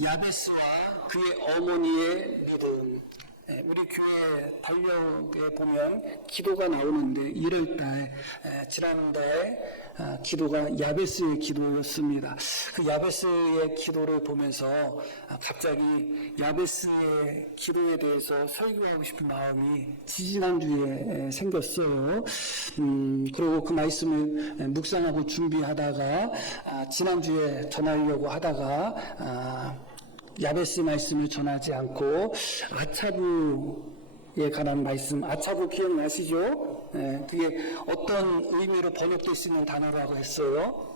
야베스와 그의 어머니의 믿음. 우리 교회 달력에 보면 기도가 나오는데 1월달 지난달 기도가 야베스의 기도였습니다. 그 야베스의 기도를 보면서 갑자기 야베스의 기도에 대해서 설교하고 싶은 마음이 지지난주에 생겼어요. 그리고 그 말씀을 묵상하고 준비하다가 지난주에 전하려고 하다가 야베스 말씀을 전하지 않고 아차부에 관한 말씀, 아차부 기억나시죠? 그게 어떤 의미로 번역될 수 있는 단어라고 했어요?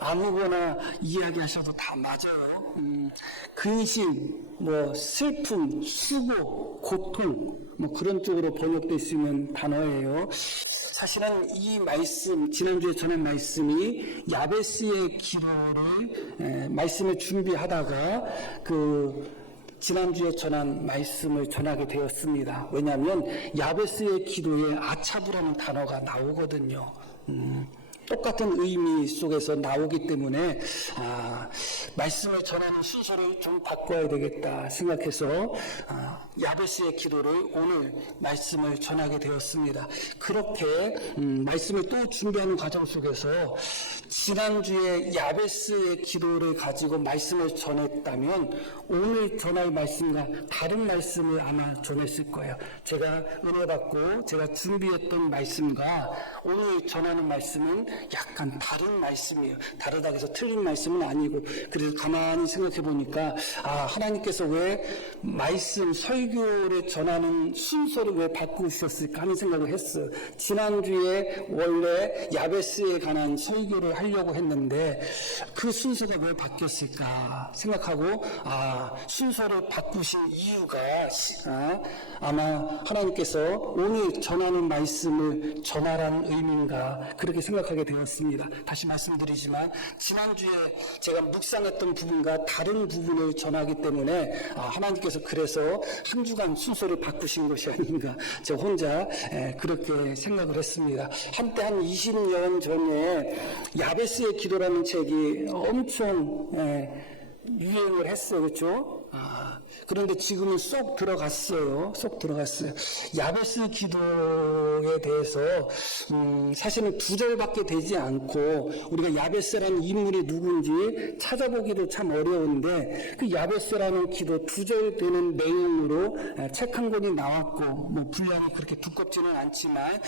아무거나 이야기하셔도 다 맞아요. 근심, 슬픔, 수고, 고통, 그런 쪽으로 번역될 수 있는 단어예요. 사실은 이 말씀, 지난주에 전한 말씀이 야베스의 기도를 말씀을 준비하다가 지난주에 전한 말씀을 전하게 되었습니다. 왜냐하면 야베스의 기도에 아차부라는 단어가 나오거든요. 똑같은 의미 속에서 나오기 때문에 말씀을 전하는 순서를 좀 바꿔야 되겠다 생각해서 야베스의 기도를 오늘 말씀을 전하게 되었습니다. 그렇게 말씀을 또 준비하는 과정 속에서 지난주에 야베스의 기도를 가지고 말씀을 전했다면 오늘 전할 말씀과 다른 말씀을 아마 전했을 거예요. 제가 은혜 받고 제가 준비했던 말씀과 오늘 전하는 말씀은 약간 다른 말씀이에요. 다르다고 해서 틀린 말씀은 아니고, 그래서 가만히 생각해 보니까 하나님께서 왜 말씀 설교를 전하는 순서를 왜 바꾸셨을까 하는 생각을 했어요. 지난주에 원래 야베스에 관한 설교를 하려고 했는데 그 순서가 왜 바뀌었을까 생각하고 순서를 바꾸신 이유가 아마 하나님께서 오늘 전하는 말씀을 전하라는 의미인가 그렇게 생각하게 되었습니다. 다시 말씀드리지만 지난주에 제가 묵상했던 부분과 다른 부분을 전하기 때문에 하나님께서 그래서 한 주간 순서를 바꾸신 것이 아닌가 저 혼자 그렇게 생각을 했습니다. 한때 한 20년 전에 야베스의 기도라는 책이 엄청 유행을 했어요. 그렇죠? 그런데 지금은 쏙 들어갔어요. 야베스 기도에 대해서 사실은 2절밖에 되지 않고 우리가 야베스라는 인물이 누군지 찾아보기도 참 어려운데 그 야베스라는 기도 2절 되는 내용으로 책 한 권이 나왔고 분량이 그렇게 두껍지는 않지만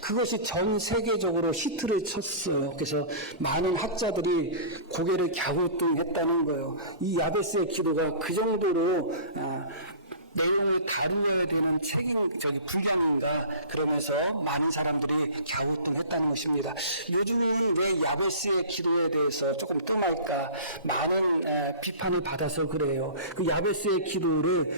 그것이 전 세계적으로 히트를 쳤어요. 그래서 많은 학자들이 고개를 갸우뚱했다는 거예요. 이 야베스의 기도가 그 정도로 내용을 다루어야 되는 분량인가 그러면서 많은 사람들이 갸우뚱했다는 것입니다. 요즘은 왜 야베스의 기도에 대해서 조금 뜸할까 많은 비판을 받아서 그래요. 그 야베스의 기도를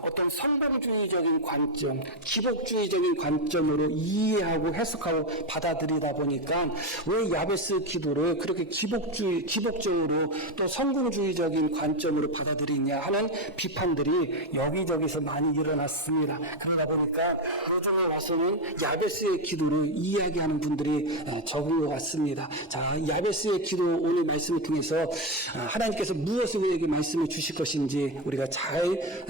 어떤 성공주의적인 관점, 기복주의적인 관점으로 이해하고 해석하고 받아들이다 보니까 왜 야베스 기도를 그렇게 기복적으로 또 성공주의적인 관점으로 받아들이냐 하는 비판들이 여기저기서 많이 일어났습니다. 그러다 보니까 요즘에 와서는 야베스의 기도를 이야기하는 분들이 적은 것 같습니다. 자, 야베스의 기도 오늘 말씀을 통해서 하나님께서 무엇을 우리에게 말씀을 주실 것인지 우리가 잘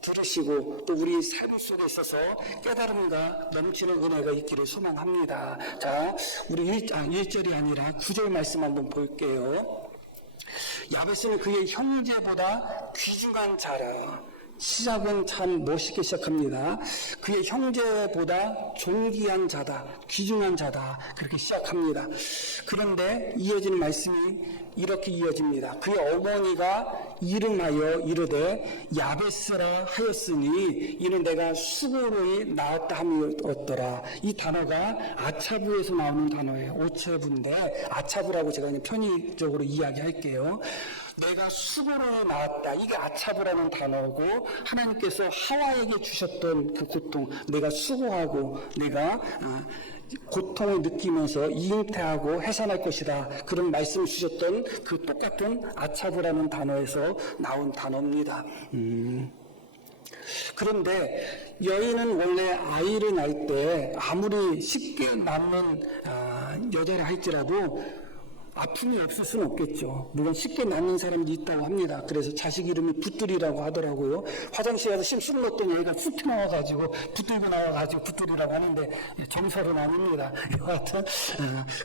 들으시고 또 우리 삶 속에 있어서 깨달음과 넘치는 은혜가 있기를 소망합니다. 자, 우리 1절이 아니라 9절 말씀 한번 볼게요. 야베스는 그의 형제보다 귀중한 자라. 시작은 참 멋있게 시작합니다. 그의 형제보다 존귀한 자다, 귀중한 자다 그렇게 시작합니다. 그런데 이어지는 말씀이 이렇게 이어집니다. 그의 어머니가 이름하여 이르되 야베스라 하였으니 이는 내가 수고로이 낳았다 함이었더라. 이 단어가 아차부에서 나오는 단어예요. 오체부인데 아차부라고 제가 그냥 편의적으로 이야기할게요. 내가 수고로 낳았다. 이게 아차부라는 단어고 하나님께서 하와에게 주셨던 그 고통, 내가 수고하고 내가 고통을 느끼면서 잉태하고 해산할 것이다. 그런 말씀을 주셨던 그 똑같은 아차부라는 단어에서 나온 단어입니다. 그런데 여인은 원래 아이를 낳을 때 아무리 쉽게 낳는 여자라 할지라도 아픔이 없을 수는 없겠죠. 물론 쉽게 낳는 사람도 있다고 합니다. 그래서 자식 이름이 붙들이라고 하더라고요. 화장실에 가서 심 넣었더니 애가 쑥 나와가지고 붙들고 나와가지고 붙들이라고 하는데 정설은 아닙니다. 여하튼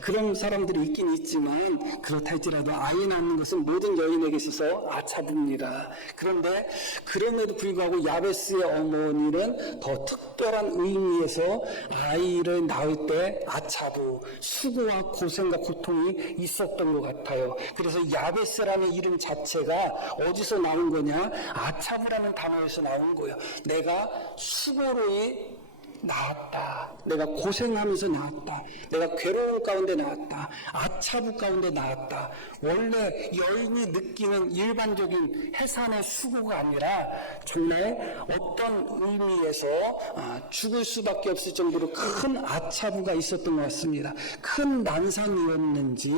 그런 사람들이 있긴 있지만 그렇다 할지라도 아이 낳는 것은 모든 여인에게 있어서 아차부입니다. 그런데 그럼에도 불구하고 야베스의 어머니는 더 특별한 의미에서 아이를 낳을 때 아차부, 수고와 고생과 고통이 있었던 것 같아요. 그래서 야베스라는 이름 자체가 어디서 나온 거냐? 아차부라는 단어에서 나온 거예요. 내가 수고로이 나았다. 내가 고생하면서 나았다. 내가 괴로움 가운데 나았다. 아차부 가운데 나았다. 원래 여인이 느끼는 일반적인 해산의 수고가 아니라 정말 어떤 의미에서 죽을 수밖에 없을 정도로 큰 아차부가 있었던 것 같습니다. 큰 난상이었는지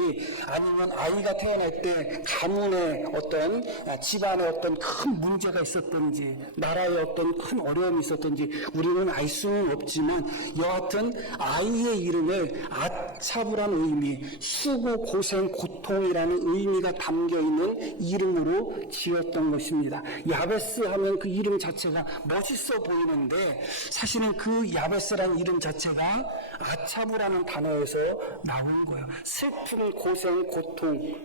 아니면 아이가 태어날 때 가문의 어떤 집안에 어떤 큰 문제가 있었던지 나라에 어떤 큰 어려움이 있었던지 우리는 알 수는 없지만 여하튼 아이의 이름을 아차부라는 의미, 수고, 고생, 고통이라는 의미가 담겨있는 이름으로 지었던 것입니다. 야베스 하면 그 이름 자체가 멋있어 보이는데 사실은 그 야베스라는 이름 자체가 아차부라는 단어에서 나온 거예요. 슬픔, 고생, 고통,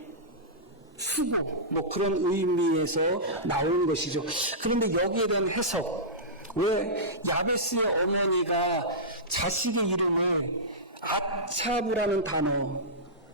수고 뭐 그런 의미에서 나온 것이죠. 그런데 여기에 대한 해석, 왜 야베스의 어머니가 자식의 이름을 아차부라는 단어,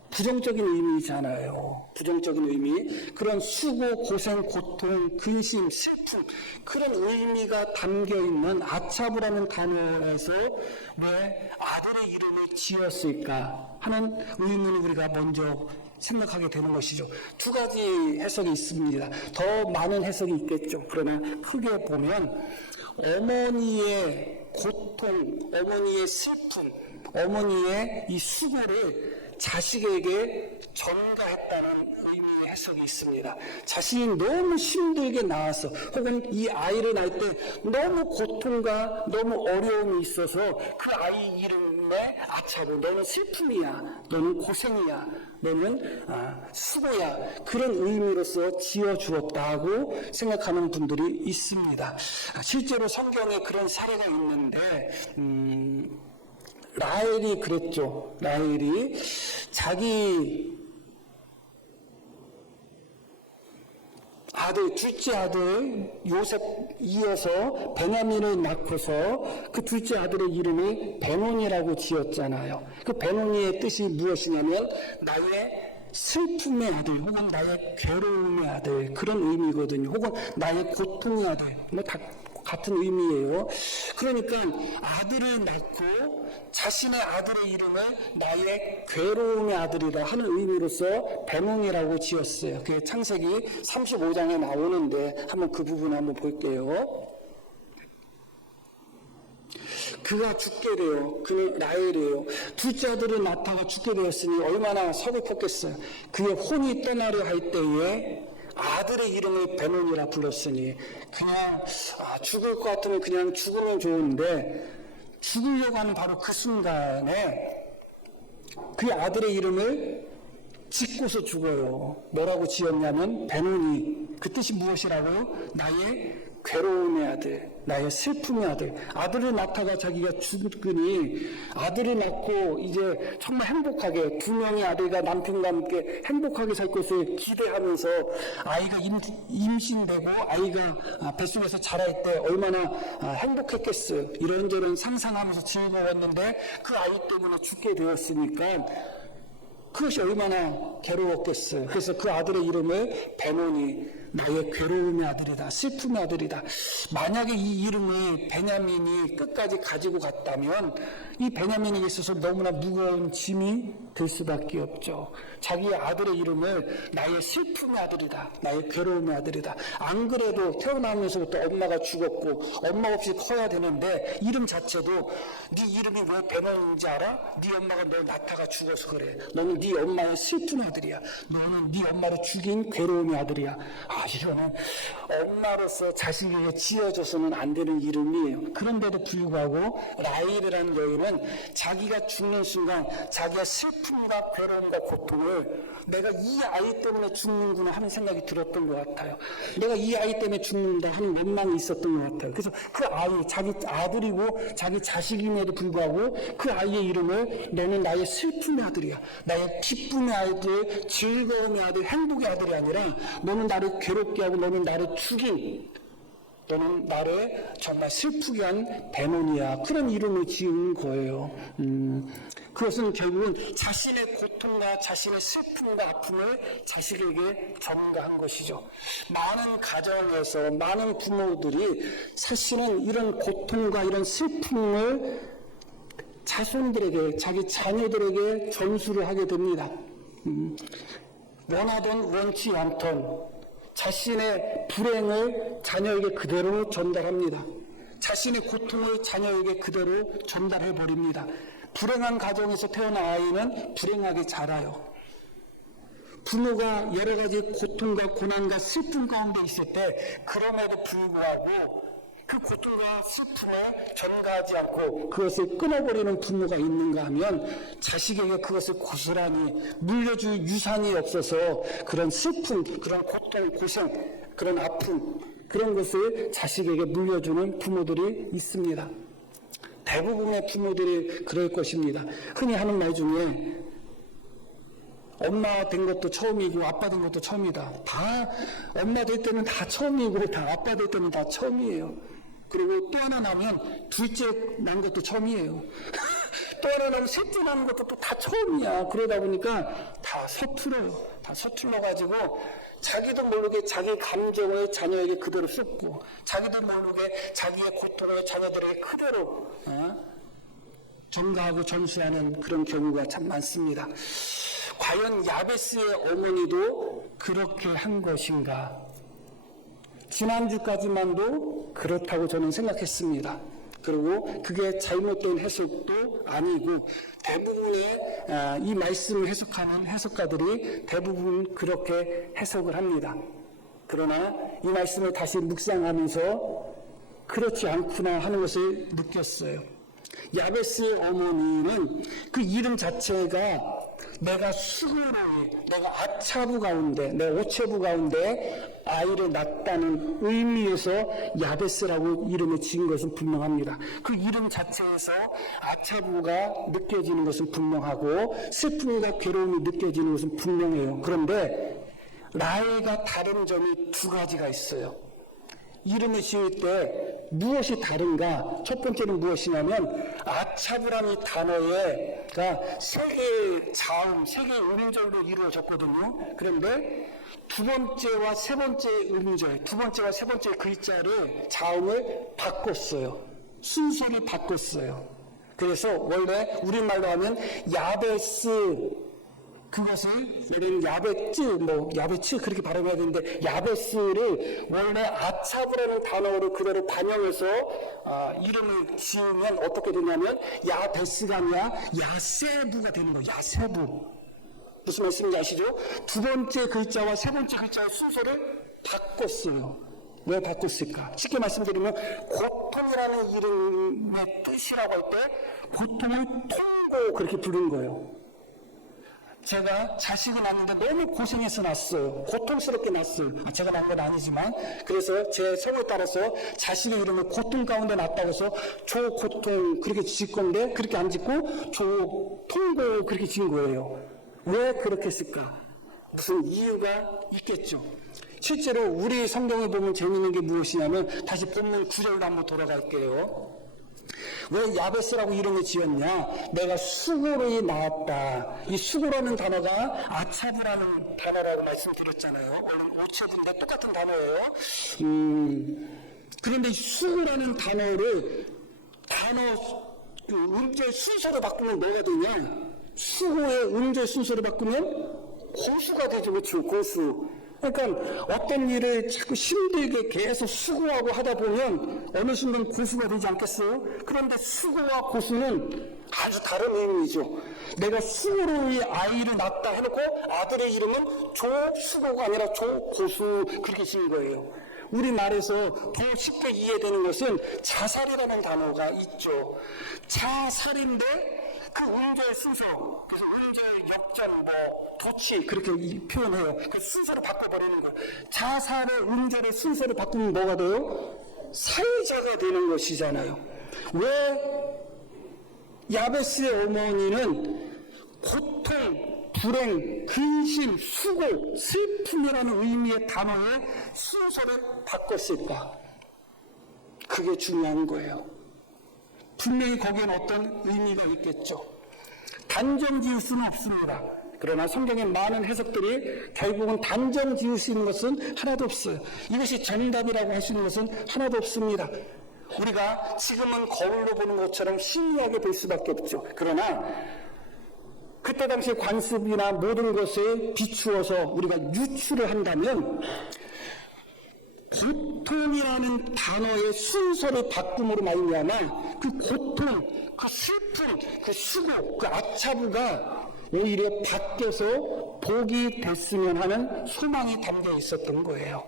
부정적인 의미잖아요. 부정적인 의미. 그런 수고, 고생, 고통, 근심, 슬픔 그런 의미가 담겨있는 아차부라는 단어에서 왜 아들의 이름을 지었을까 하는 의문을 우리가 먼저 생각하게 되는 것이죠. 두 가지 해석이 있습니다. 더 많은 해석이 있겠죠. 그러나 크게 보면 어머니의 고통, 어머니의 슬픔, 어머니의 이 수고를 자식에게 전가했다는 의미의 해석이 있습니다. 자신이 너무 힘들게 낳아서 혹은 이 아이를 낳을 때 너무 고통과 너무 어려움이 있어서 그 아이 이름에 아차부, 너는 슬픔이야, 너는 고생이야, 너는 수고야, 그런 의미로서 지어주었다고 생각하는 분들이 있습니다. 실제로 성경에 그런 사례가 있는데 라헬이 그랬죠. 라헬이 자기 아들, 둘째 아들 요셉 이어서 베냐민을 낳고서 그 둘째 아들의 이름이 베논이라고 지었잖아요. 그 베논이의 뜻이 무엇이냐면 나의 슬픔의 아들 혹은 나의 괴로움의 아들 그런 의미거든요. 혹은 나의 고통의 아들 뭐 다 같은 의미예요. 그러니까 아들을 낳고 자신의 아들의 이름을 나의 괴로움의 아들이라 하는 의미로서 베논이라고 지었어요. 그게 창세기 35장에 나오는데 한번 그 부분 한번 볼게요. 그가 죽게 되어 그는 라헬이에요. 둘째 아들을 낳다가 죽게 되었으니 얼마나 서글펐겠어요. 그의 혼이 떠나려 할 때에 아들의 이름을 베논이라 불렀으니 그냥 죽을 것 같으면 그냥 죽으면 좋은데 죽으려고 하는 바로 그 순간에 그 아들의 이름을 짓고서 죽어요. 뭐라고 지었냐면 베논이, 그 뜻이 무엇이라고요? 나의 괴로움의 아들, 나의 슬픔의 아들. 아들을 낳다가 자기가 죽으니 아들을 낳고 이제 정말 행복하게 두 명의 아들과 남편과 함께 행복하게 살 것을 기대하면서 아이가 임신되고 아이가 뱃속에서 자랄 때 얼마나 행복했겠어요. 이런저런 상상하면서 즐거웠는데 그 아이 때문에 죽게 되었으니까 그것이 얼마나 괴로웠겠어요. 그래서 그 아들의 이름을 베논이 나의 괴로움의 아들이다, 슬픔의 아들이다. 만약에 이 이름을 베냐민이 끝까지 가지고 갔다면 이 베냐민에게 있어서 너무나 무거운 짐이 될 수밖에 없죠. 자기 아들의 이름을 나의 슬픔의 아들이다, 나의 괴로움의 아들이다. 안 그래도 태어나면서부터 엄마가 죽었고 엄마 없이 커야 되는데 이름 자체도 네 이름이 왜 베냐민인지 알아? 네 엄마가 너 낳다가 죽어서 그래. 너는 네 엄마의 슬픔의 아들. 아들이야. 너는 네 엄마를 죽인 괴로움의 아들이야. 이거는 엄마로서 자식에게 지어줘서는 안 되는 이름이에요. 그런데도 불구하고 라헬이라는 여인은 자기가 죽는 순간 자기가 슬픔과 괴로움과 고통을 내가 이 아이 때문에 죽는구나 하는 생각이 들었던 것 같아요. 내가 이 아이 때문에 죽는다 하는 원망이 있었던 것 같아요. 그래서 그 아이, 자기 아들이고 자기 자식임에도 불구하고 그 아이의 이름을 너는 나의 슬픔의 아들이야. 나의 기쁨의 아들, 즐거움의 아들, 행복의 아들이 아니라 너는 나를 괴롭게 하고 너는 나를 죽인, 너는 나를 정말 슬프게 한 데몬이야. 그런 이름을 지은 거예요. 그것은 결국은 자신의 고통과 자신의 슬픔과 아픔을 자식에게 전가한 것이죠. 많은 가정에서 많은 부모들이 사실은 이런 고통과 이런 슬픔을 자손들에게, 자기 자녀들에게 전수를 하게 됩니다. 원하던 원치 않던 자신의 불행을 자녀에게 그대로 전달합니다. 자신의 고통을 자녀에게 그대로 전달해버립니다. 불행한 가정에서 태어난 아이는 불행하게 자라요. 부모가 여러 가지 고통과 고난과 슬픔 가운데 있을 때 그럼에도 불구하고 그 고통과 슬픔을 전가하지 않고 그것을 끊어버리는 부모가 있는가 하면 자식에게 그것을 고스란히 물려줄 유산이 없어서 그런 슬픔, 그런 고통, 고생, 그런 아픔, 그런 것을 자식에게 물려주는 부모들이 있습니다. 대부분의 부모들이 그럴 것입니다. 흔히 하는 말 중에 엄마 된 것도 처음이고 아빠 된 것도 처음이다. 다 엄마 될 때는 다 처음이고 다 아빠 될 때는 다 처음이에요. 그리고 또 하나 나면 둘째 난 것도 처음이에요. 또 하나 나면 셋째 나는 것도 또 다 처음이야. 그러다 보니까 다 서툴어요. 다 서툴러가지고 자기도 모르게 자기 감정을 자녀에게 그대로 쏟고 자기도 모르게 자기의 고통을 자녀들에게 그대로 전가하고 전수하는 그런 경우가 참 많습니다. 과연 야베스의 어머니도 그렇게 한 것인가? 지난주까지만도 그렇다고 저는 생각했습니다. 그리고 그게 잘못된 해석도 아니고 대부분의 이 말씀을 해석하는 해석가들이 대부분 그렇게 해석을 합니다. 그러나 이 말씀을 다시 묵상하면서 그렇지 않구나 하는 것을 느꼈어요. 야베스의 어머니는 그 이름 자체가 내가 수고로이, 내가 아차부 가운데, 내 오체부 가운데 아이를 낳았다는 의미에서 야베스라고 이름을 지은 것은 분명합니다. 그 이름 자체에서 아차부가 느껴지는 것은 분명하고 슬픔과 괴로움이 느껴지는 것은 분명해요. 그런데 라헬과 다른 점이 두 가지가 있어요. 이름을 지을 때 무엇이 다른가? 첫 번째는 무엇이냐면 아차부라는 단어가 세 개의 자음, 세 개의 음절로 이루어졌거든요. 그런데 두 번째와 세 번째 음절, 두 번째와 세 번째 글자를 자음을 바꿨어요. 순서를 바꿨어요. 그래서 원래 우리말로 하면 야베스, 그것을 우리는 야베츠 그렇게 발음해야 되는데 야베스를 원래 아차부라는 단어로 그대로 반영해서 이름을 지으면 어떻게 되냐면 야베스가 아니라 야세부가 되는 거예요. 야세부. 무슨 말씀인지 아시죠? 두 번째 글자와 세 번째 글자의 순서를 바꿨어요. 왜 바꿨을까? 쉽게 말씀드리면 고통이라는 이름의 뜻이라고 할 때 고통을 통고 그렇게 부른 거예요. 제가 자식을 낳는데 너무 고생해서 낳았어요. 고통스럽게 낳았어요. 제가 낳은 건 아니지만 그래서 제 성에 따라서 자식의 이름을 고통 가운데 낳았다고 해서 조고통 그렇게 지을 건데 그렇게 안 짓고 조통고 그렇게 지은 거예요. 왜 그렇게 했을까? 무슨 이유가 있겠죠. 실제로 우리 성경을 보면 재미있는 게 무엇이냐면 다시 본문 9절로 한번 돌아갈게요. 왜 야베스라고 이름을 지었냐? 내가 수고로이 낳았다. 이 수고라는 단어가 아차부라는 단어라고 말씀드렸잖아요. 원래 오체부인데 똑같은 단어예요. 그런데 수고라는 단어를 음절 순서를 바꾸면 뭐가 되냐? 수고의 음절 순서를 바꾸면 고수가 되죠. 그렇죠? 고수. 그러니까 어떤 일을 자꾸 힘들게 계속 수고하고 하다 보면 어느 순간 고수가 되지 않겠어요? 그런데 수고와 고수는 아주 다른 의미죠. 내가 수고로 이 아이를 낳았다 해놓고 아들의 이름은 조수고가 아니라 조고수 그렇게 지은 거예요. 우리말에서 더 쉽게 이해되는 것은 자살이라는 단어가 있죠. 자살인데 그 음절 순서, 그래서 음절 역전, 도치 그렇게 표현해요. 그 순서를 바꿔버리는 거예요. 자살의 음절의 순서를 바꾸면 뭐가 돼요? 사회자가 되는 것이잖아요. 왜 야베스의 어머니는 고통, 불행, 근심, 수고, 슬픔이라는 의미의 단어의 순서를 바꿨을까? 그게 중요한 거예요. 분명히 거기엔 어떤 의미가 있겠죠. 단정 지을 수는 없습니다. 그러나 성경의 많은 해석들이 결국은 단정 지을 수 있는 것은 하나도 없어요. 이것이 정답이라고 할 수 있는 것은 하나도 없습니다. 우리가 지금은 거울로 보는 것처럼 신기하게 볼 수밖에 없죠. 그러나 그때 당시 관습이나 모든 것에 비추어서 우리가 유추를 한다면 고통이라는 단어의 순서를 바꿈으로 말미암아 그 고통, 그 슬픔, 그 수고, 그 아차부가 오히려 바뀌어서 복이 됐으면 하는 소망이 담겨 있었던 거예요.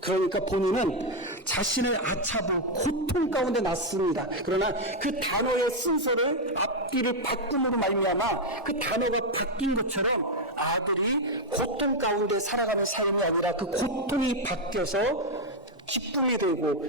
그러니까 본인은 자신의 아차부, 고통 가운데 났습니다. 그러나 그 단어의 순서를 앞뒤를 바꿈으로 말미암아 그 단어가 바뀐 것처럼 아들이 고통 가운데 살아가는 삶이 아니라 그 고통이 바뀌어서 기쁨이 되고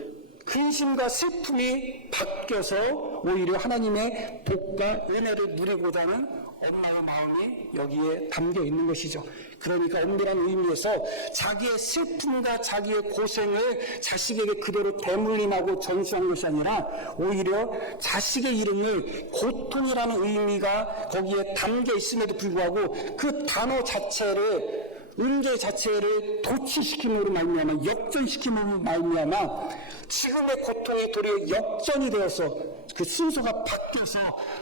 근심과 슬픔이 바뀌어서 오히려 하나님의 복과 은혜를 누리고자 하는 엄마의 마음이 여기에 담겨 있는 것이죠. 그러니까 엄밀한 의미에서 자기의 슬픔과 자기의 고생을 자식에게 그대로 대물림하고 전수한 것이 아니라 오히려 자식의 이름을 고통이라는 의미가 거기에 담겨 있음에도 불구하고 그 단어 자체를 음절 자체를 도치시킴으로 말미암아 역전시킴으로 말미암아 지금의 고통이 도리어 역전이 되어서 그 순서가 바뀌어서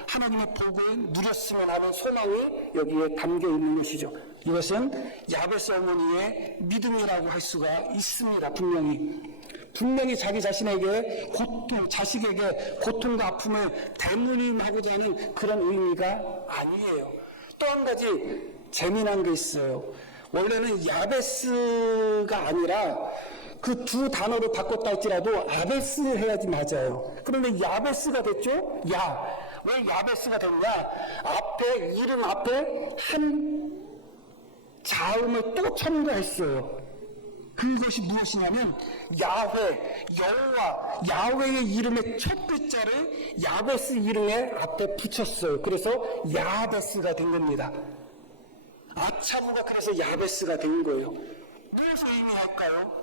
하나님의 복을 누렸으면 하는 소망이 여기에 담겨 있는 것이죠. 이것은 야베스 어머니의 믿음이라고 할 수가 있습니다. 분명히 자기 자신에게 고통, 자식에게 고통과 아픔을 대물림하고자 하는 그런 의미가 아니에요. 또 한 가지 재미난 게 있어요. 원래는 야베스가 아니라 그 두 단어를 바꿨다 할지라도 아베스 해야지 맞아요. 그런데 야베스가 됐죠? 왜 야베스가 됐냐? 앞에, 이름 앞에 한 자음을 또 첨가했어요. 그것이 무엇이냐면 야훼, 여호와, 야훼의 이름의 첫 글자를 야베스 이름의 앞에 붙였어요. 그래서 야베스가 된 겁니다. 아차부가 그래서 야베스가 된 거예요. 무엇을 의미할까요?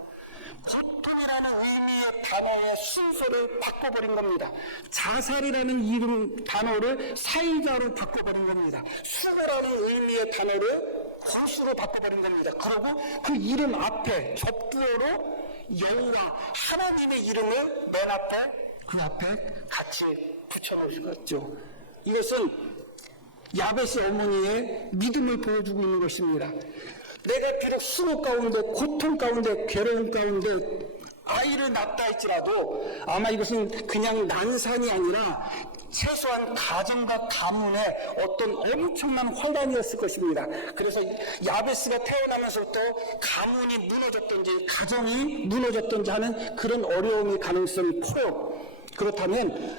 고통이라는 의미의 단어의 순서를 바꿔버린 겁니다. 자살이라는 이름 단어를 사이자로 바꿔버린 겁니다. 수고라는 의미의 단어를 고수로 바꿔버린 겁니다. 그리고 그 이름 앞에 접두어로 여호와 하나님의 이름을 맨 앞에 그 앞에 같이 붙여놓으셨죠. 이것은 야베스 어머니의 믿음을 보여주고 있는 것입니다. 내가 비록 수고 가운데 고통 가운데 괴로움 가운데 아이를 낳았다 할지라도 아마 이것은 그냥 난산이 아니라 최소한 가정과 가문의 어떤 엄청난 환란이었을 것입니다. 그래서 야베스가 태어나면서부터 가문이 무너졌든지 가정이 무너졌든지 하는 그런 어려움의 가능성이 커요. 그렇다면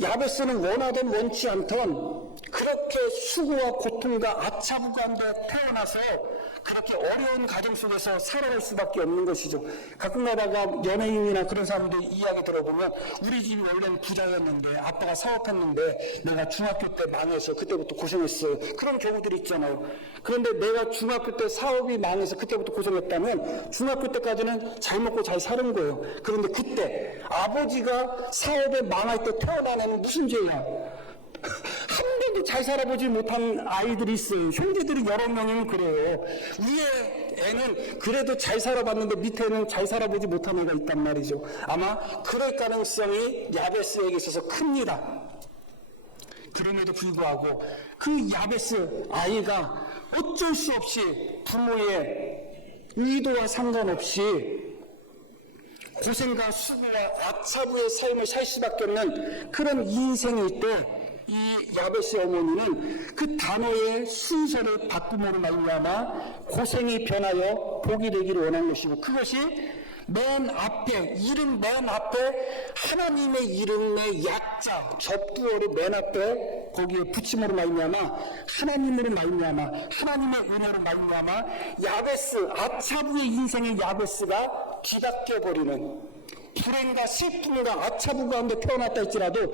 야베스는 원하든 원치 않던 그렇게 수고와 고통과 아차부 가운데 태어나서 그렇게 어려운 가정 속에서 살아갈 수밖에 없는 것이죠. 가끔가다가 연예인이나 그런 사람들 이야기 들어보면 우리 집이 원래는 부자였는데 아빠가 사업했는데 내가 중학교 때 망해서 그때부터 고생했어요. 그런 경우들이 있잖아요. 그런데 내가 중학교 때 사업이 망해서 그때부터 고생했다면 중학교 때까지는 잘 먹고 잘 사는 거예요. 그런데 그때 아버지가 사업에 망할 때 태어난 애는 무슨 죄야? 한 번도 잘 살아보지 못한 아이들이 있어요. 형제들이 여러 명이면 그래요. 위에 애는 그래도 잘 살아봤는데 밑에는 잘 살아보지 못한 애가 있단 말이죠. 아마 그럴 가능성이 야베스에게 있어서 큽니다. 그럼에도 불구하고 그 야베스 아이가 어쩔 수 없이 부모의 의도와 상관없이 고생과 수고와 아차부의 삶을 살 수밖에 없는 그런 인생일 때 이 야베스의 어머니는 그 단어의 순서를 바꿈으로 말미암아 고생이 변하여 복이 되기를 원한 것이고, 그것이 맨 앞에, 이름 맨 앞에 하나님의 이름의 약자 접두어를 맨 앞에 거기에 붙임으로 말미암아 하나님으로 말미암아 하나님의 은혜로 말미암아 야베스, 아차부의 인생의 야베스가 뒤바뀌어 버리는, 불행과 슬픔과 아차부 가운데 태어났다 할지라도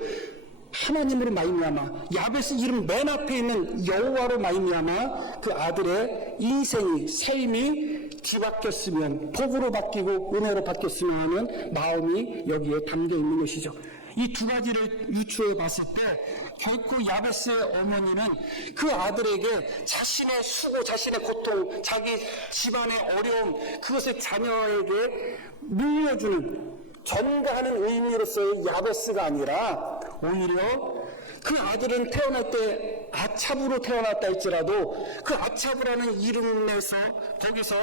하나님으로 말미암아 야베스 이름 맨 앞에 있는 여호와로 말미암아 그 아들의 인생이, 삶이 뒤바뀌었으면, 복으로 바뀌고 은혜로 바뀌었으면 하는 마음이 여기에 담겨 있는 것이죠. 이 두 가지를 유추해 봤을 때 결코 야베스의 어머니는 그 아들에게 자신의 수고, 자신의 고통, 자기 집안의 어려움, 그것을 자녀에게 물려주는, 전가하는 의미로서의 야베스가 아니라 오히려 그 아들은 태어날 때 아차부로 태어났다 할지라도 그 아차부라는 이름에서 거기서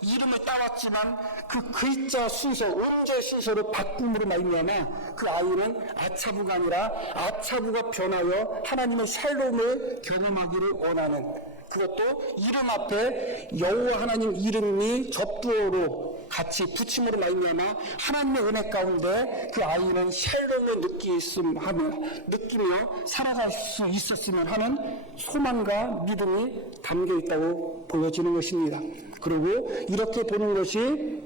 이름을 따왔지만 그 글자 순서, 음절 순서를 바꿈으로 말미암아 그 아이는 아차부가 아니라 아차부가 변하여 하나님의 샬롬을 경험하기를 원하는, 그것도 이름 앞에 여호와 하나님 이름이 접두어로 같이 붙임으로 말미암아 하나님의 은혜 가운데 그 아이는 샬롬을 느끼며 살아갈 수 있었으면 하는 소망과 믿음이 담겨 있다고 보여지는 것입니다. 그리고 이렇게 보는 것이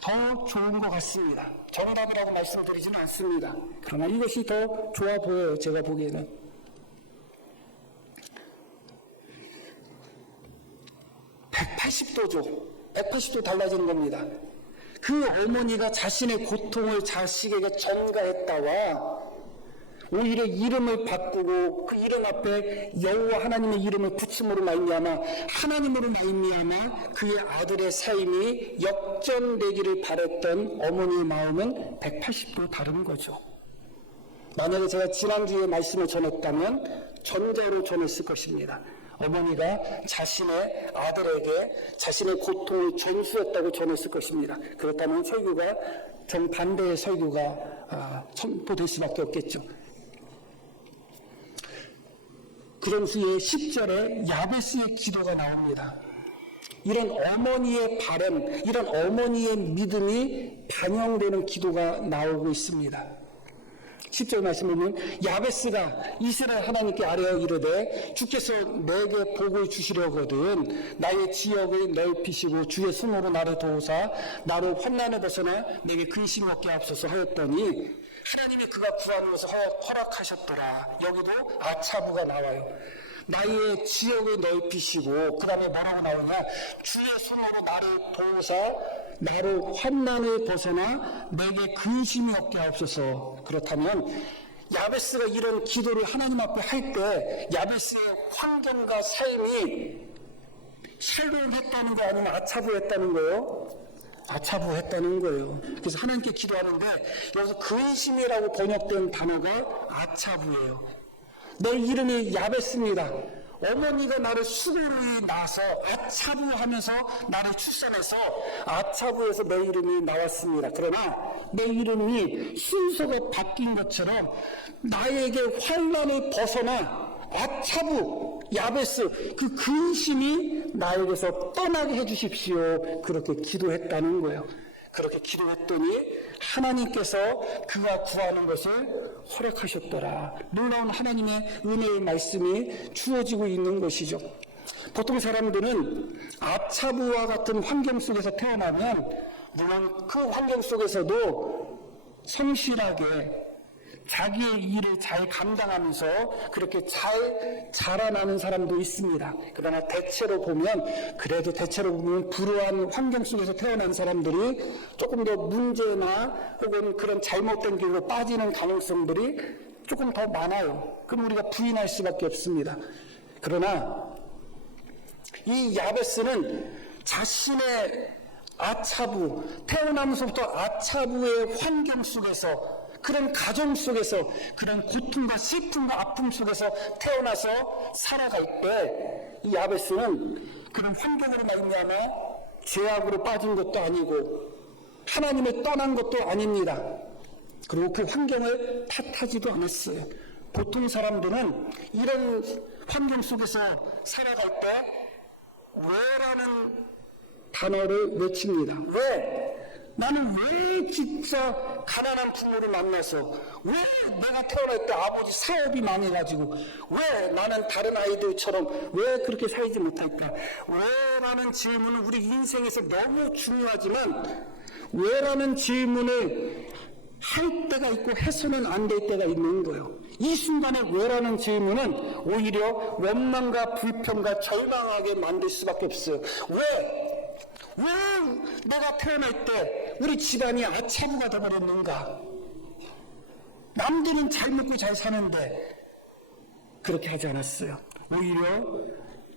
더 좋은 것 같습니다. 정답이라고 말씀드리지는 않습니다. 그러나 이것이 더 좋아 보여요. 제가 보기에는. 180도죠. 180도 달라지는 겁니다. 그 어머니가 자신의 고통을 자식에게 전가했다와 오히려 이름을 바꾸고 그 이름 앞에 여호와 하나님의 이름을 붙임으로 말미암아 하나님으로 말미암아 그의 아들의 삶이 역전되기를 바랬던 어머니의 마음은 180도 다른 거죠. 만약에 제가 지난주에 말씀을 전했다면 전자로 전했을 것입니다. 어머니가 자신의 아들에게 자신의 고통을 전수했다고 전했을 것입니다. 그렇다면 설교가 정반대의 설교가 선포될 수밖에 없겠죠. 그런 후에 10절에 야베스의 기도가 나옵니다. 이런 어머니의 바람, 이런 어머니의 믿음이 반영되는 기도가 나오고 있습니다. 10절 말씀을 보면 야베스가 이스라엘 하나님께 아뢰어 이르되 주께서 내게 복을 주시려거든 나의 지역을 넓히시고 주의 손으로 나를 도우사 나를 환난에 벗어나 내게 근심이 없게 하옵소서 하였더니 하나님이 그가 구하는 것을 허락하셨더라. 여기도 아차부가 나와요. 나의 지역을 넓히시고 그 다음에 뭐라고 나오냐, 주의 손으로 나를 도우사 나를 환난을 벗어나 내게 근심이 없게 하옵소서. 그렇다면 야베스가 이런 기도를 하나님 앞에 할 때 야베스의 환경과 삶이 샬롬했다는 거 아니면 아차부했다는 거예요? 아차부했다는 거예요. 그래서 하나님께 기도하는데 여기서 근심이라고 번역된 단어가 아차부예요. 내 이름이 야베스입니다. 어머니가 나를 수고로 낳아서 아차부하면서 나를 출산해서 아차부에서 내 이름이 나왔습니다. 그러나 내 이름이 순서가 바뀐 것처럼 나에게 환난을 벗어나 아차부, 야베스, 그 근심이 나에게서 떠나게 해주십시오. 그렇게 기도했다는 거예요. 그렇게 기도했더니 하나님께서 그가 구하는 것을 허락하셨더라. 놀라운 하나님의 은혜의 말씀이 주어지고 있는 것이죠. 보통 사람들은 아차부와 같은 환경 속에서 태어나면 물론 그 환경 속에서도 성실하게 자기의 일을 잘 감당하면서 그렇게 잘 자라나는 사람도 있습니다. 그러나 대체로 보면 불우한 환경 속에서 태어난 사람들이 조금 더 문제나 혹은 그런 잘못된 길로 빠지는 가능성들이 조금 더 많아요. 그럼 우리가 부인할 수밖에 없습니다. 그러나 이 야베스는 자신의 아차부, 태어나면서부터 아차부의 환경 속에서, 그런 가정 속에서, 그런 고통과 슬픔과 아픔 속에서 태어나서 살아갈 때 이 야베스는 그런 환경으로 말미암아 죄악으로 빠진 것도 아니고 하나님을 떠난 것도 아닙니다. 그리고 그 환경을 탓하지도 않았어요. 보통 사람들은 이런 환경 속에서 살아갈 때 왜라는 단어를 외칩니다. 왜? 나는 왜 진짜 가난한 부모를 만나서, 왜 내가 태어날 때 아버지 사업이 망해가지고, 왜 나는 다른 아이들처럼 왜 그렇게 살지 못할까? 왜라는 질문은 우리 인생에서 너무 중요하지만, 왜라는 질문을 할 때가 있고 해서는 안 될 때가 있는 거예요. 이 순간에 왜라는 질문은 오히려 원망과 불평과 절망하게 만들 수밖에 없어요. 왜 내가 태어날 때 우리 집안이 아차부가 되어버렸는가? 남들은 잘 먹고 잘 사는데 그렇게 하지 않았어요. 오히려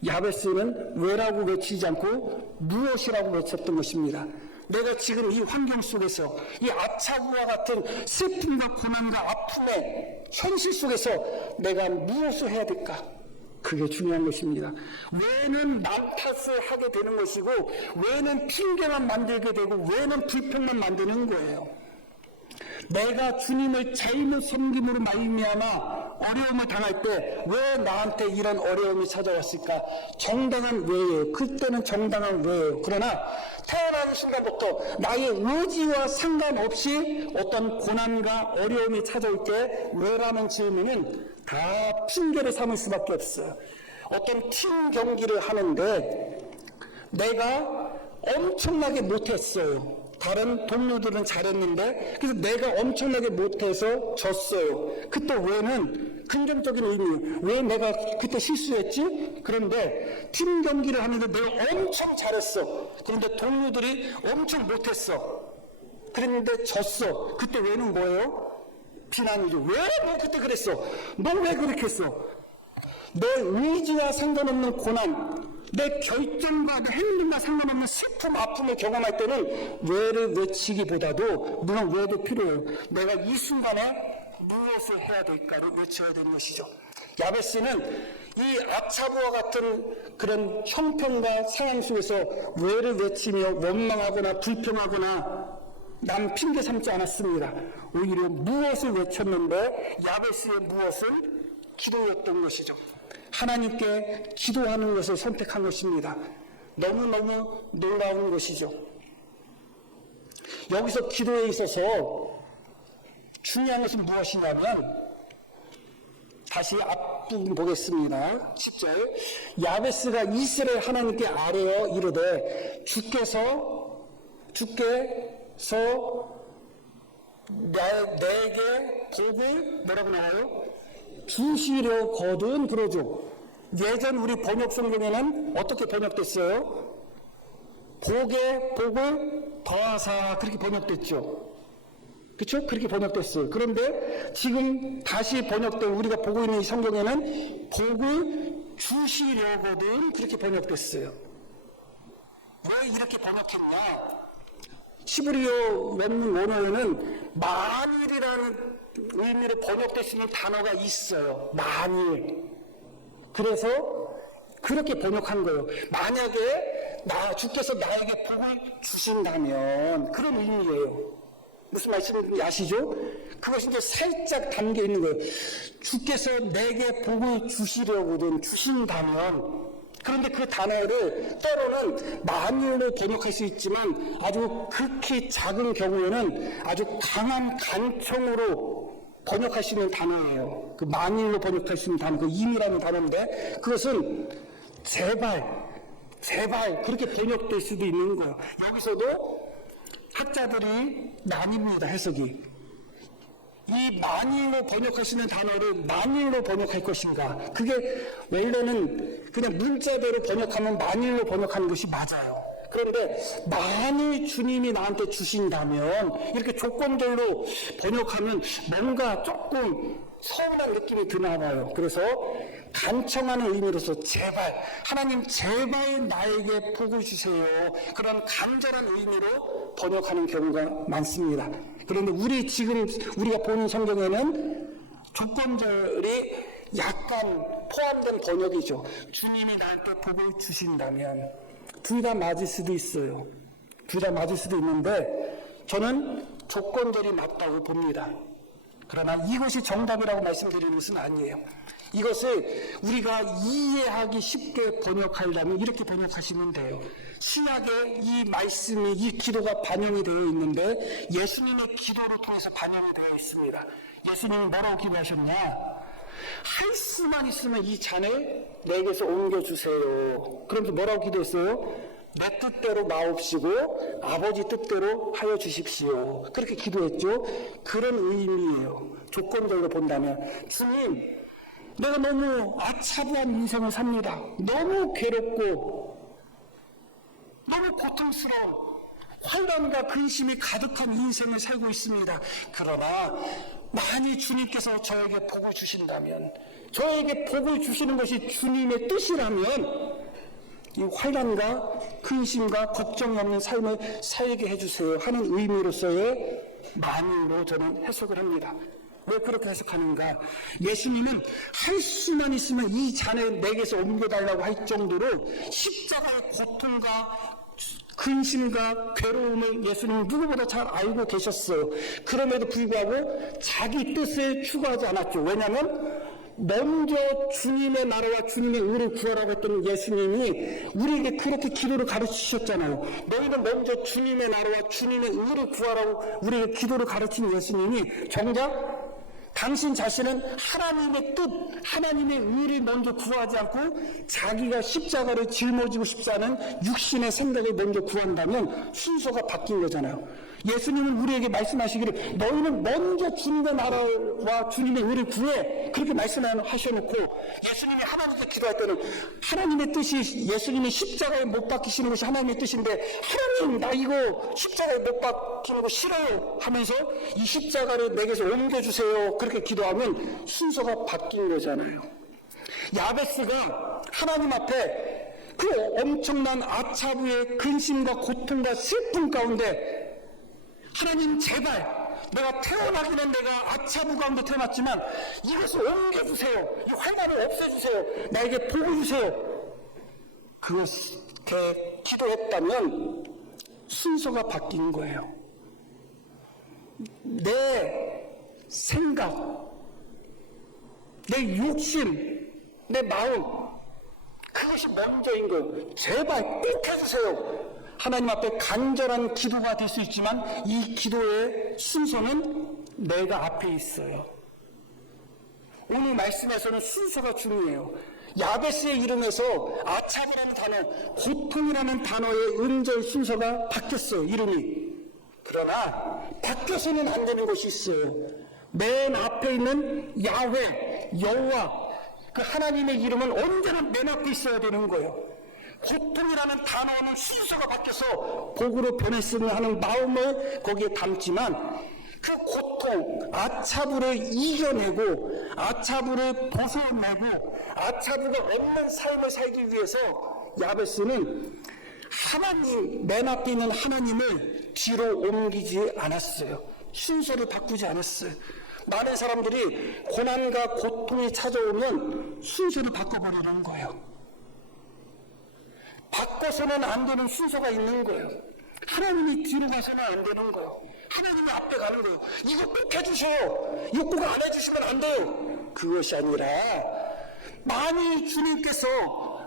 야베스는 왜라고 외치지 않고 무엇이라고 외쳤던 것입니다. 내가 지금 이 환경 속에서 이 아차부와 같은 슬픔과 고난과 아픔의 현실 속에서 내가 무엇을 해야 될까? 그게 중요한 것입니다. 왜는 남 탓을 하게 되는 것이고, 왜는 핑계만 만들게 되고, 왜는 불평만 만드는 거예요. 내가 주님을 잘못 섬김으로 말미암아 어려움을 당할 때 왜 나한테 이런 어려움이 찾아왔을까? 정당한 왜예요. 그때는 정당한 왜예요. 그러나 태어나는 순간부터 나의 의지와 상관없이 어떤 고난과 어려움이 찾아올 때 왜라는 질문은 다 핑계를 삼을 수밖에 없어요. 어떤 팀 경기를 하는데 내가 엄청나게 못했어요. 다른 동료들은 잘했는데 그래서 내가 엄청나게 못해서 졌어요. 그때 왜는 긍정적인 의미예요. 왜 내가 그때 실수했지? 그런데 팀 경기를 하는데 내가 엄청 잘했어. 그런데 동료들이 엄청 못했어. 그랬는데 졌어. 그때 왜는 뭐예요? 비난이죠. 왜 너 그때 그랬어? 너 왜 그렇게 했어? 내 의지와 상관없는 고난, 내 결정과 내 행동과 상관없는 슬픔, 아픔을 경험할 때는 왜를 외치기보다도, 물론 왜도 필요해요. 내가 이 순간에 무엇을 해야 될까를 외쳐야 되는 것이죠. 야베스는 이 아차부와 같은 그런 형편과 상황 속에서 왜를 외치며 원망하거나 불평하거나 남 핑계 삼지 않았습니다. 오히려 무엇을 외쳤는데 야베스의 무엇은 기도였던 것이죠. 하나님께 기도하는 것을 선택한 것입니다. 너무너무 놀라운 것이죠. 여기서 기도에 있어서 중요한 것은 무엇이냐면 다시 앞부분 보겠습니다. 10절 야베스가 이스라엘 하나님께 아뢰어 이르되 주께서 내게 복을 뭐라고 나와요? 주시려거든 그러죠. 예전 우리 번역 성경에는 어떻게 번역됐어요? 복에 복을 더하사 그렇게 번역됐죠. 그렇죠? 그렇게 번역됐어요. 그런데 지금 다시 번역된 우리가 보고 있는 이 성경에는 복을 주시려거든 그렇게 번역됐어요. 왜 이렇게 번역했냐? 히브리어 원문 원어에는 만일이라는 의미로 번역될 수 있는 단어가 있어요. 만일. 그래서 그렇게 번역한 거예요. 만약에 주께서 나에게 복을 주신다면 그런 의미예요. 무슨 말씀인지 아시죠? 그것이 이제 살짝 담겨 있는 거예요. 주께서 내게 복을 주신다면. 그런데 그 단어를 때로는 만일로 번역할 수 있지만 아주 극히 작은 경우에는 아주 강한 간청으로 번역할 수 있는 단어예요. 그 만일로 번역할 수 있는 단어, 그 임이라는 단어인데 그것은 제발 그렇게 번역될 수도 있는 거예요. 여기서도 학자들이 나뉩니다. 해석이. 이 만일로 번역할 수 있는 단어를 만일로 번역할 것인가? 그게 원래는 그냥 문자대로 번역하면 만일로 번역하는 것이 맞아요. 그런데 만일 주님이 나한테 주신다면 이렇게 조건들로 번역하면 뭔가 조금 서운한 느낌이 드나 봐요. 그래서 간청하는 의미로서 제발 하나님 제발 나에게 복을 주세요. 그런 간절한 의미로 번역하는 경우가 많습니다. 그런데 우리가 보는 성경에는 조건절이 약간 포함된 번역이죠. 주님이 나한테 복을 주신다면 둘 다 맞을 수도 있어요. 둘 다 맞을 수도 있는데 저는 조건절이 맞다고 봅니다. 그러나 이것이 정답이라고 말씀드리는 것은 아니에요. 이것을 우리가 이해하기 쉽게 번역하려면 이렇게 번역하시면 돼요. 신약에 이 말씀이, 이 기도가 반영이 되어 있는데 예수님의 기도를 통해서 반영이 되어 있습니다. 예수님이 뭐라고 기도하셨냐? 할 수만 있으면 이 잔을 내게서 옮겨주세요. 그러면서 뭐라고 기도했어요? 내 뜻대로 마옵시고 아버지 뜻대로 하여 주십시오. 그렇게 기도했죠. 그런 의미예요. 조건적으로 본다면, 주님, 내가 너무 아차부한 인생을 삽니다. 너무 괴롭고 너무 고통스러운 환란과 근심이 가득한 인생을 살고 있습니다. 그러나 만일 주님께서 저에게 복을 주신다면, 저에게 복을 주시는 것이 주님의 뜻이라면 이 환란과 근심과 걱정이 없는 삶을 살게 해주세요 하는 의미로서의 만유로 저는 해석을 합니다. 왜 그렇게 해석하는가? 예수님은 할 수만 있으면 이 잔을 내게서 옮겨달라고 할 정도로 십자가의 고통과 근심과 괴로움을 예수님은 누구보다 잘 알고 계셨어요. 그럼에도 불구하고 자기 뜻을 추구하지 않았죠. 왜냐하면 먼저 주님의 나라와 주님의 의를 구하라고 했던 예수님이 우리에게 그렇게 기도를 가르치셨잖아요. 너희는 먼저 주님의 나라와 주님의 의를 구하라고 우리에게 기도를 가르친 예수님이 정작 당신 자신은 하나님의 뜻, 하나님의 의를 먼저 구하지 않고 자기가 십자가를 짊어지고 싶지 않은 육신의 생각을 먼저 구한다면 순서가 바뀐 거잖아요. 예수님은 우리에게 말씀하시기를 너희는 먼저 주님의 나라와 주님의 의를 구해, 그렇게 말씀하셔놓고 예수님이 하나님께 기도할 때는 하나님의 뜻이, 예수님이 십자가에 못 박히시는 것이 하나님의 뜻인데 하나님, 나 이거 십자가에 못 박히는 거 싫어요 하면서 이 십자가를 내게서 옮겨주세요 그렇게 기도하면 순서가 바뀐 거잖아요. 야베스가 하나님 앞에 그 엄청난 아차부의 근심과 고통과 슬픔 가운데 하나님, 제발 내가 태어나기는 내가 아차부 가운데 태어났지만 이것을 옮겨주세요. 이 환난을 없애주세요. 나에게 복을 주세요. 그렇게 기도했다면 순서가 바뀐 거예요. 내 생각, 내 욕심, 내 마음, 그것이 먼저인 거예요. 제발 꼭 해주세요. 하나님 앞에 간절한 기도가 될 수 있지만 이 기도의 순서는 내가 앞에 있어요. 오늘 말씀에서는 순서가 중요해요. 야베스의 이름에서 아차부라는 단어, 고통이라는 단어의 음절 순서가 바뀌었어요. 이름이. 그러나 바뀌어서는 안 되는 것이 있어요. 맨 앞에 있는 야훼, 여호와, 그 하나님의 이름은 언제나 맨 앞에 있어야 되는 거예요. 고통이라는 단어는 순서가 바뀌어서 복으로 변했으면 하는 마음을 거기에 담지만 그 고통, 아차부를 이겨내고 아차부를 벗어내고 아차부가 없는 삶을 살기 위해서 야베스는 하나님, 맨 앞에 있는 하나님을 뒤로 옮기지 않았어요. 순서를 바꾸지 않았어요. 많은 사람들이 고난과 고통이 찾아오면 순서를 바꿔버리는 거예요. 바꿔서는 안 되는 순서가 있는 거예요. 하나님이 뒤로 가서는 안 되는 거예요. 하나님이 앞에 가는 거예요. 이거 꼭 해주세요. 이거 꼭 안 해주시면 안 돼요. 그것이 아니라 만일 주님께서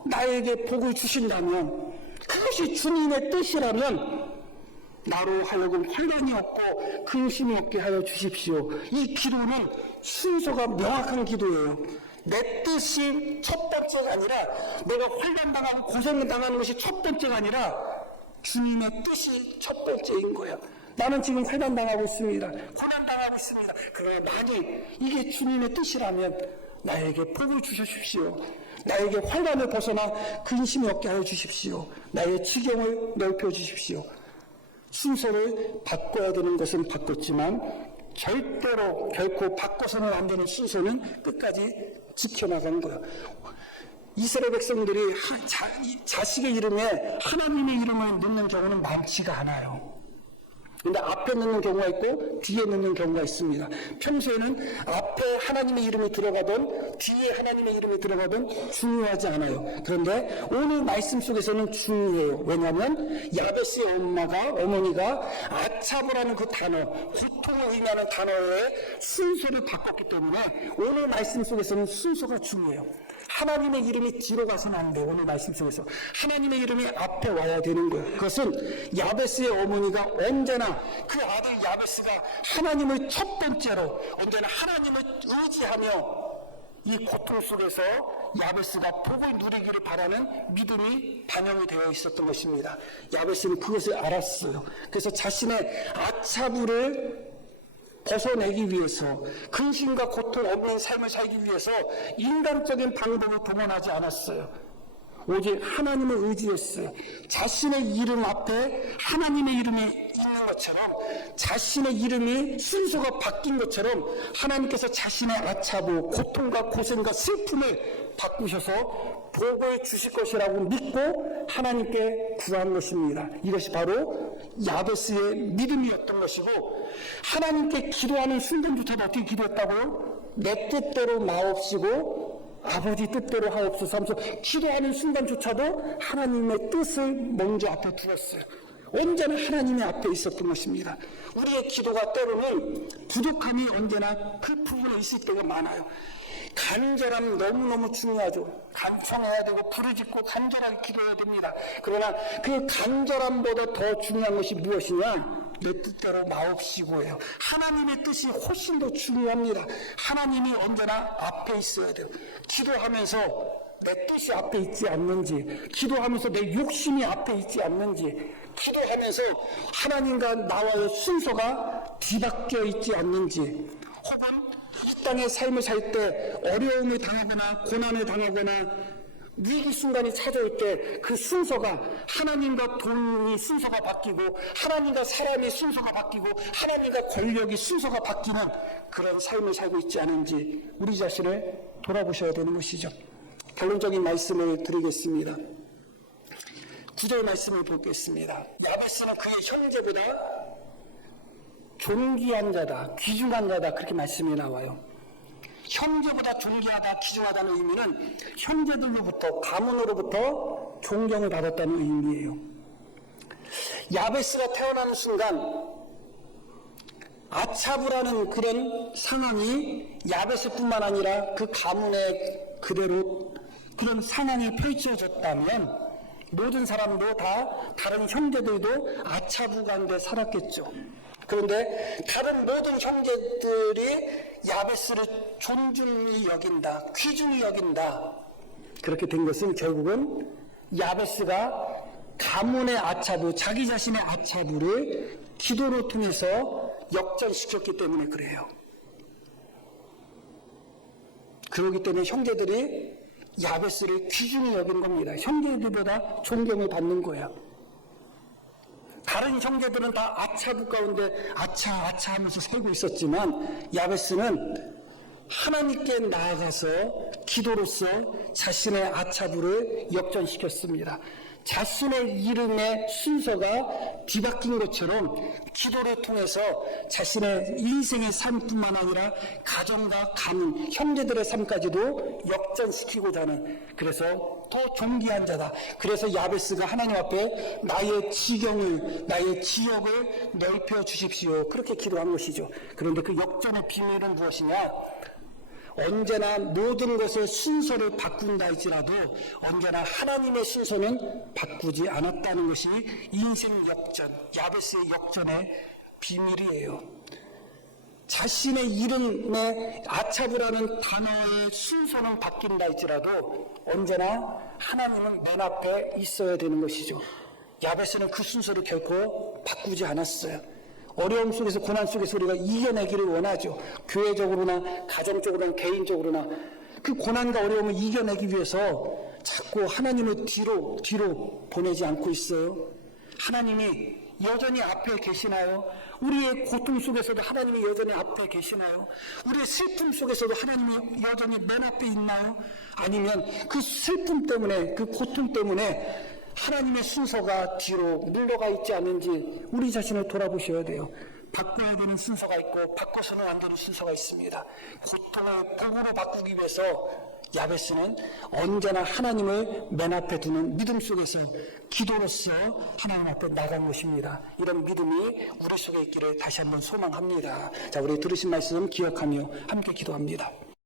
나에게 복을 주신다면, 그것이 주님의 뜻이라면 나로 하여금 혼란이 없고 근심이 없게 하여 주십시오. 이 기도는 순서가 명확한 기도예요. 내 뜻이 첫 번째가 아니라, 내가 환난당하고 고생당하는 것이 첫 번째가 아니라 주님의 뜻이 첫 번째인 거야. 나는 지금 환난당하고 있습니다. 고난당하고 있습니다. 그러나 만일 이게 주님의 뜻이라면 나에게 복을 주십시오. 나에게 환난을 벗어나 근심이 없게 하여 주십시오. 나의 지경을 넓혀 주십시오. 순서를 바꿔야 되는 것은 바꿨지만 절대로 결코 바꿔서는 안 되는 순서는 끝까지 지켜나간 거예요. 이스라엘 백성들이 자식의 이름에 하나님의 이름을 넣는 경우는 많지가 않아요. 근데 앞에 넣는 경우가 있고 뒤에 넣는 경우가 있습니다. 평소에는 앞에 하나님의 이름이 들어가든 뒤에 하나님의 이름이 들어가든 중요하지 않아요. 그런데 오늘 말씀 속에서는 중요해요. 왜냐하면 야베스의 어머니가 아차브라는 그 단어, 고통을 의미하는 단어의 순서를 바꿨기 때문에 오늘 말씀 속에서는 순서가 중요해요. 하나님의 이름이 뒤로 가서는 안 돼요. 오늘 말씀 속에서 하나님의 이름이 앞에 와야 되는 거예요. 그것은 야베스의 어머니가 언제나 그 아들 야베스가 하나님을 첫 번째로 언제나 하나님을 의지하며 이 고통 속에서 야베스가 복을 누리기를 바라는 믿음이 반영이 되어 있었던 것입니다. 야베스는 그것을 알았어요. 그래서 자신의 아차부를 벗어내기 위해서 근심과 고통 없는 삶을 살기 위해서 인간적인 방법을 동원하지 않았어요. 오직 하나님을 의지했어요. 자신의 이름 앞에 하나님의 이름이 있는 것처럼 자신의 이름이 순서가 바뀐 것처럼 하나님께서 자신의 아차부, 고통과 고생과 슬픔을 바꾸셔서 복을 주실 것이라고 믿고 하나님께 구한 것입니다. 이것이 바로 야베스의 믿음이었던 것이고, 하나님께 기도하는 순간조차도 어떻게 기도했다고요? 내 뜻대로 마옵시고 아버지 뜻대로 하옵소서 하면서 기도하는 순간조차도 하나님의 뜻을 먼저 앞에 두었어요. 언제나 하나님의 앞에 있었던 것입니다. 우리의 기도가 때로는 부족함이 언제나 그 부분에 있을 때가 많아요. 간절함 너무너무 중요하죠. 간청해야 되고 부르짖고 간절하게 기도해야 됩니다. 그러나 그 간절함보다 더 중요한 것이 무엇이냐? 내 뜻대로 마옵시고예요. 하나님의 뜻이 훨씬 더 중요합니다. 하나님이 언제나 앞에 있어야 돼요. 기도하면서 내 뜻이 앞에 있지 않는지, 기도하면서 내 욕심이 앞에 있지 않는지, 기도하면서 하나님과 나와의 순서가 뒤바뀌어 있지 않는지, 혹은 이 땅의 삶을 살 때 어려움을 당하거나 고난을 당하거나 위기 순간이 찾아올 때 그 순서가 하나님과 돈이 순서가 바뀌고 하나님과 사람이 순서가 바뀌고 하나님과 권력이 순서가 바뀌는 그런 삶을 살고 있지 않은지 우리 자신을 돌아보셔야 되는 것이죠. 결론적인 말씀을 드리겠습니다. 9절 말씀을 보겠습니다. 야베스는 그의 형제보다 존귀한 자다, 귀중한 자다, 그렇게 말씀이 나와요. 형제보다 존귀하다, 귀중하다는 의미는 형제들로부터, 가문으로부터 존경을 받았다는 의미예요. 야베스가 태어나는 순간 아차부라는 그런 상황이 야베스뿐만 아니라 그 가문에 그대로 그런 상황이 펼쳐졌다면 모든 사람도 다, 다른 형제들도 아차부 가운데 살았겠죠. 그런데 다른 모든 형제들이 야베스를 존중히 여긴다, 귀중히 여긴다, 그렇게 된 것은 결국은 야베스가 가문의 아차부, 자기 자신의 아차부를 기도를 통해서 역전시켰기 때문에 그래요. 그렇기 때문에 형제들이 야베스를 귀중히 여기는 겁니다. 형제들보다 존경을 받는 거야. 다른 형제들은 다 아차부 가운데 아차 하면서 살고 있었지만 야베스는 하나님께 나아가서 기도로서 자신의 아차부를 역전시켰습니다. 자신의 이름의 순서가 뒤바뀐 것처럼 기도를 통해서 자신의 인생의 삶뿐만 아니라 가정과 가문, 형제들의 삶까지도 역전시키고자 하는, 그래서 더 존귀한 자다. 그래서 야베스가 하나님 앞에 나의 지경을, 나의 지역을 넓혀 주십시오, 그렇게 기도한 것이죠. 그런데 그 역전의 비밀은 무엇이냐? 언제나 모든 것의 순서를 바꾼다 할지라도 언제나 하나님의 순서는 바꾸지 않았다는 것이 인생 역전, 야베스의 역전의 비밀이에요. 자신의 이름의 아차부라는 단어의 순서는 바뀐다 할지라도 언제나 하나님은 맨 앞에 있어야 되는 것이죠. 야베스는 그 순서를 결코 바꾸지 않았어요. 어려움 속에서, 고난 속에서 우리가 이겨내기를 원하죠. 교회적으로나 가정적으로나 개인적으로나 그 고난과 어려움을 이겨내기 위해서 자꾸 하나님을 뒤로 보내지 않고 있어요. 하나님이 여전히 앞에 계시나요? 우리의 고통 속에서도 하나님이 여전히 앞에 계시나요? 우리의 슬픔 속에서도 하나님이 여전히 맨 앞에 있나요? 아니면 그 슬픔 때문에, 그 고통 때문에 하나님의 순서가 뒤로 물러가 있지 않은지 우리 자신을 돌아보셔야 돼요. 바꿔야 되는 순서가 있고 바꿔서는 안 되는 순서가 있습니다. 고통을 복으로 바꾸기 위해서 야베스는 언제나 하나님을 맨 앞에 두는 믿음 속에서 기도로서 하나님 앞에 나간 것입니다. 이런 믿음이 우리 속에 있기를 다시 한번 소망합니다. 자, 우리 들으신 말씀 기억하며 함께 기도합니다.